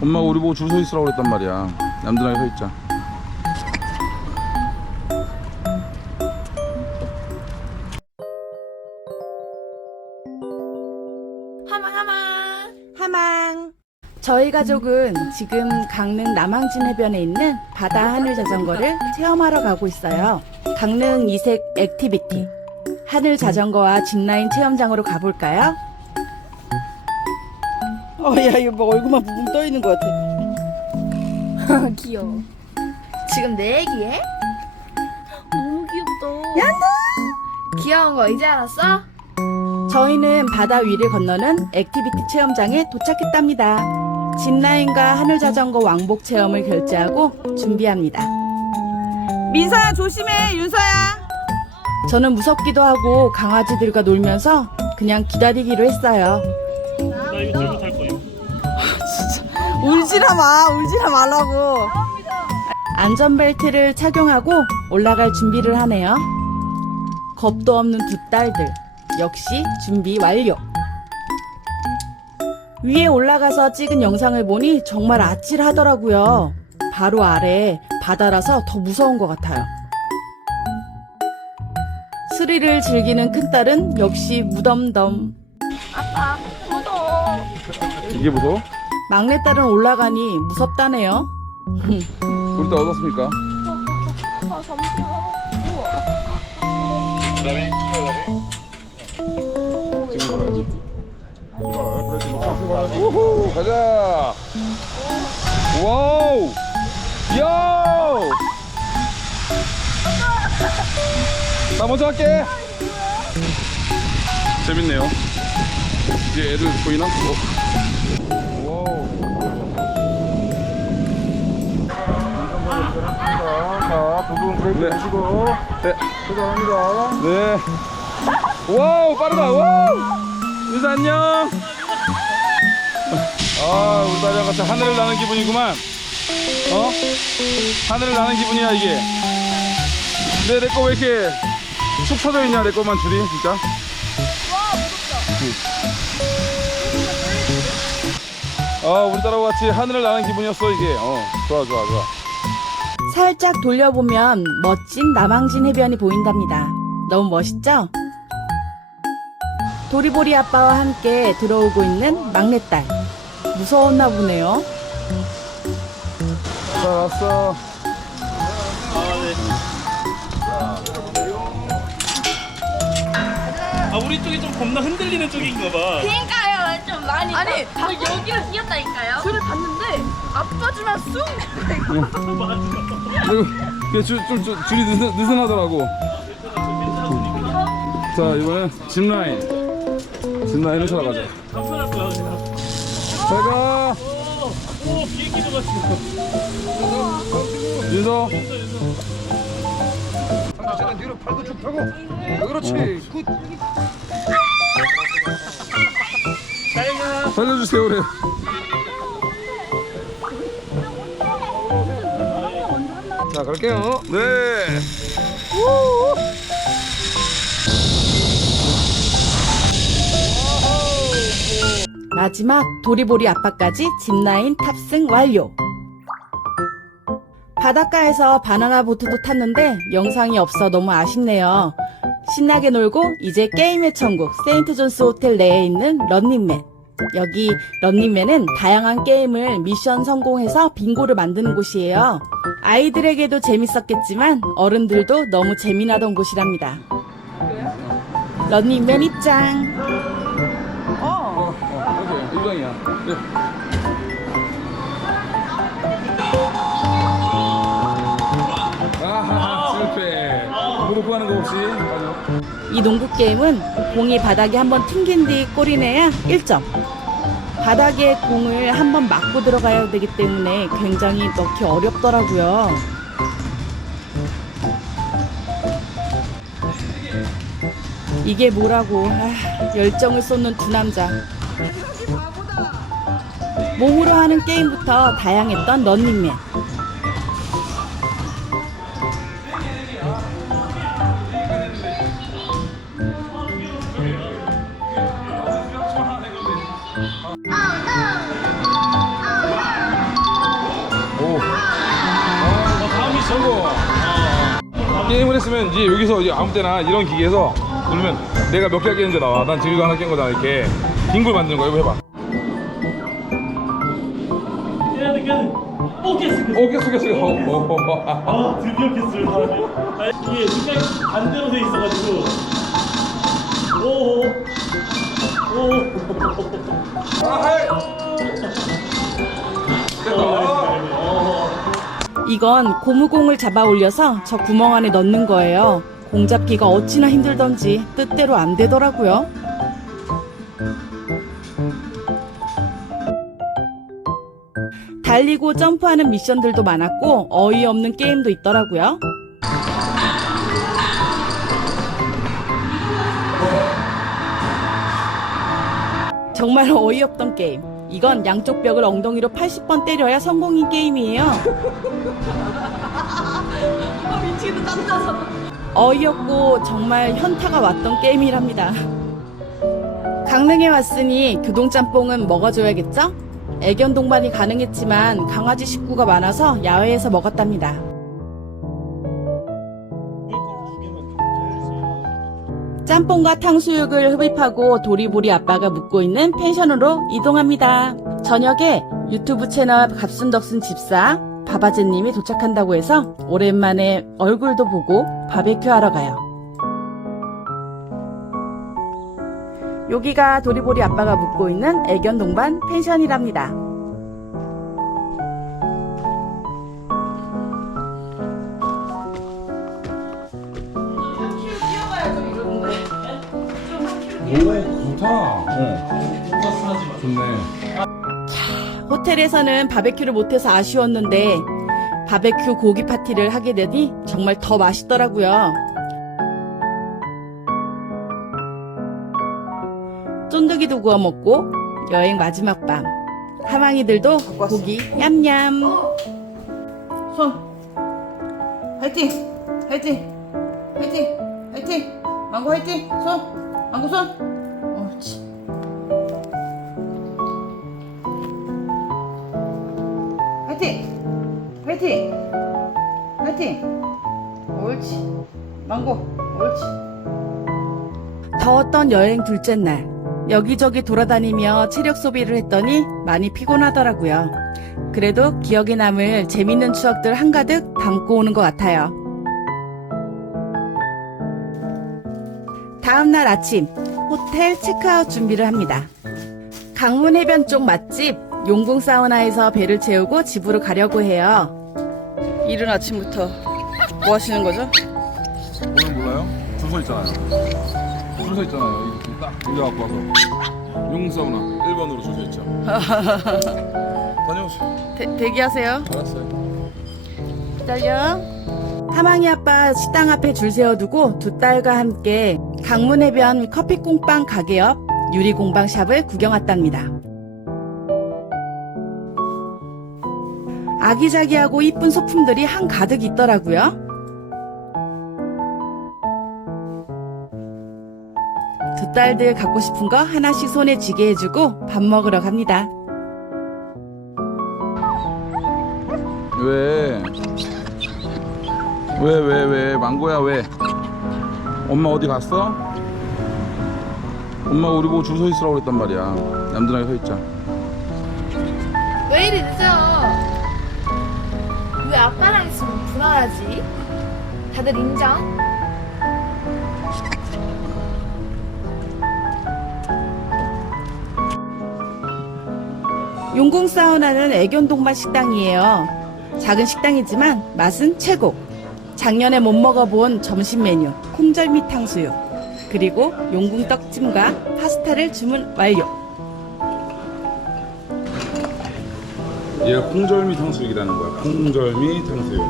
엄마가 우리 보고 줄 서 있으라고 그랬단 말이야. 얌전하게 서 있자. 하망 하망 하망. 저희 가족은 지금 강릉 남항진 해변에 있는 바다 하늘 자전거를 체험하러 가고 있어요. 강릉 이색 액티비티. 하늘 자전거와 짚라인 체험장으로 가볼까요? 어, 야, 이거 뭐 얼굴만 붕떠 있는 것 같아. 귀여워 지금 내 얘기해? 너무 귀엽다 얀다 귀여운 거 이제 알았어? 저희는 바다 위를 건너는 액티비티 체험장에 도착했답니다. 짚라인과 하늘 자전거 왕복 체험을 결제하고 준비합니다. 민서야 조심해 윤서야. 저는 무섭기도 하고 강아지들과 놀면서 그냥 기다리기로 했어요. 나 이거 들고. 울지라 마, 울지라 말라고. 안전벨트를 착용하고 올라갈 준비를 하네요. 겁도 없는 두 딸들. 역시 준비 완료. 위에 올라가서 찍은 영상을 보니 정말 아찔하더라고요. 바로 아래 바다라서 더 무서운 것 같아요. 스릴을 즐기는 큰딸은 역시 무덤덤. 아빠 무서워 이게 무서워? 막내딸은 올라가니 무섭다네요. 우리 딸 얻었습니까? 아 잠시만 우후 가자. 와우. 야. 나 먼저 할게. 재밌네요. 이제 애들 보이나? 어. 자, 부분 브레이크 네. 내시고 네. 출발합니다. 네. 와우 빠르다. 와우. 유사 안녕. 아 우리 딸이랑 같이 하늘을 나는 기분이구만. 어? 하늘을 나는 기분이야 이게. 근데 내 거 왜 이렇게 축 처져 있냐 내 것만 줄이 진짜. 아 우리 딸하고 같이 하늘을 나는 기분이었어 이게. 어 좋아 좋아 좋아. 살짝 돌려보면 멋진 남항진 해변이 보인답니다. 너무 멋있죠? 도리보리 아빠와 함께 들어오고 있는 막내딸. 무서웠나 보네요. 자 왔어. 아 우리 쪽이 좀 겁나 흔들리는 쪽인가 봐. 그러니까요 좀 많이 아니 저 여기를 뛰었다니까요 줄을 봤는데 아빠 주면 쑥 줄, 줄, 줄, 줄이 느슨, 느슨하더라고. 자 이번엔 짚라인. 짚라인을 찾아 가자. 간편할 거야 그냥. 제가 오 비행기도 같이. 윤서. 상체는 뒤로 팔도 쭉 펴고. 그렇지. 굿. 잘가. 살려주세요 그래. 자, 갈게요. 네. 마지막 도리보리 아빠까지 짚라인 탑승 완료. 바닷가에서 바나나 보트도 탔는데 영상이 없어 너무 아쉽네요. 신나게 놀고 이제 게임의 천국 세인트 존스 호텔 내에 있는 런닝맨. 여기 런닝맨은 다양한 게임을 미션 성공해서 빙고를 만드는 곳이에요. 아이들에게도 재밌었겠지만 어른들도 너무 재미나던 곳이랍니다. 런닝맨 입장. 어, 어. 아하, 실패. 무릎 구하는 거. 가죠. 이 농구 게임은 공이 바닥에 한번 튕긴 뒤 골이 내야 1점. 바닥에 공을 한번 맞고 들어가야 되기 때문에 굉장히 넣기 어렵더라고요. 이게 뭐라고 아, 열정을 쏟는 두 남자. 몸으로 하는 게임부터 다양했던 런닝맨. 게임을 했으면 이제 여기서 이제 아무 때나 이런 기계에서 누르면 내가 몇 개 깼는지 나와. 난 지금 이거 하나 깬 거잖아 이렇게. 빙글 만드는 거 이거 해봐. 오 깼어 깼어. 오 깼어 깼어. 어, 어, 어, 아, 아. 아 드디어 깼어요. 아, 이게 색깔이 반대로 돼 있어가지고. 오. 오. 이건 고무공을 잡아 올려서 저 구멍 안에 넣는 거예요. 공 잡기가 어찌나 힘들던지 뜻대로 안 되더라고요. 달리고 점프하는 미션들도 많았고 어이없는 게임도 있더라고요. 정말 어이없던 게임. 이건 양쪽 벽을 엉덩이로 80번 때려야 성공인 게임이에요. 어이없고 정말 현타가 왔던 게임이랍니다. 강릉에 왔으니 교동짬뽕은 먹어줘야겠죠? 애견 동반이 가능했지만 강아지 식구가 많아서 야외에서 먹었답니다. 짬뽕과 탕수육을 흡입하고 도리보리 아빠가 묵고 있는 펜션으로 이동합니다. 저녁에 유튜브 채널 갑순덕순 집사 바바제님이 도착한다고 해서 오랜만에 얼굴도 보고 바베큐 하러 가요. 여기가 도리보리 아빠가 묵고 있는 애견 동반 펜션이랍니다. 좋다. 어. 좋네. 호텔에서는 바베큐를 못해서 아쉬웠는데 바베큐 고기 파티를 하게 되니 정말 더 맛있더라고요. 쫀득이도 구워 먹고 여행 마지막 밤 하망이들도 고기 냠냠. 손. 화이팅. 화이팅. 화이팅. 화이팅. 망고 화이팅. 손. 망고 손 화이팅! 화이팅! 옳지. 망고, 옳지. 더웠던 여행 둘째 날. 여기저기 돌아다니며 체력 소비를 했더니 많이 피곤하더라고요. 그래도 기억에 남을 재밌는 추억들 한가득 담고 오는 것 같아요. 다음 날 아침, 호텔 체크아웃 준비를 합니다. 강문 해변 쪽 맛집 용궁 사우나에서 배를 채우고 집으로 가려고 해요. 이른 아침부터 뭐 하시는 거죠? 오늘 몰라요? 줄 서 있잖아요. 줄 서 있잖아요. 이렇게 딱 이거 갖고 와서 용사우나 1번으로 줄 서 있죠. 다녀오세요. 대, 대기하세요. 알았어요. 기다려. 하망이 아빠 식당 앞에 줄 세워두고 두 딸과 함께 강문 해변 커피 꽁빵 가게 옆 유리 공방 샵을 구경 왔답니다. 아기자기하고 이쁜 소품들이 한 가득 있더라고요. 두 딸들 갖고 싶은 거 하나씩 손에 쥐게 해주고 밥 먹으러 갑니다. 왜? 왜, 왜, 왜? 망고야, 왜? 엄마 어디 갔어? 엄마가 우리 보고 줄 서 있으라고 그랬단 말이야. 얌전하게 서 있자. 왜 아빠랑 있으면 불안하지? 다들 인정? 용궁 사우나는 애견 동반 식당이에요. 작은 식당이지만 맛은 최고. 작년에 못 먹어본 점심 메뉴 콩절미 탕수육 그리고 용궁 떡찜과 파스타를 주문 완료. 얘가 콩절미 탕수육이라는 거야. 콩절미 탕수육.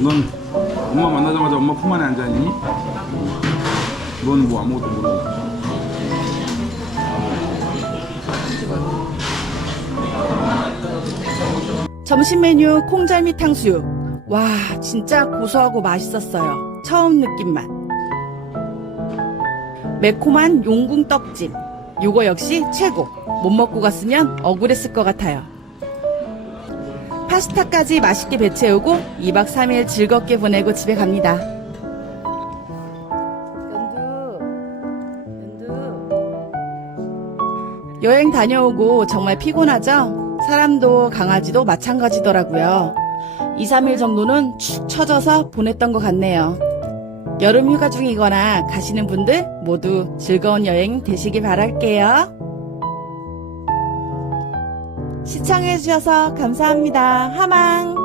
넌 엄마 만나자마자 엄마 품 안에 앉아있니? 너는 뭐 아무것도 모르고. 점심 메뉴 콩절미 탕수육. 와, 진짜 고소하고 맛있었어요. 처음 느낀 맛. 매콤한 용궁 떡찜. 요거 역시 최고. 못 먹고 갔으면 억울했을 것 같아요. 파스타까지 맛있게 배채우고 2박 3일 즐겁게 보내고 집에 갑니다. 여행 다녀오고 정말 피곤하죠? 사람도 강아지도 마찬가지더라고요. 2, 3일 정도는 축 처져서 보냈던 것 같네요. 여름 휴가 중이거나 가시는 분들 모두 즐거운 여행 되시길 바랄게요. 시청해주셔서 감사합니다. 하망!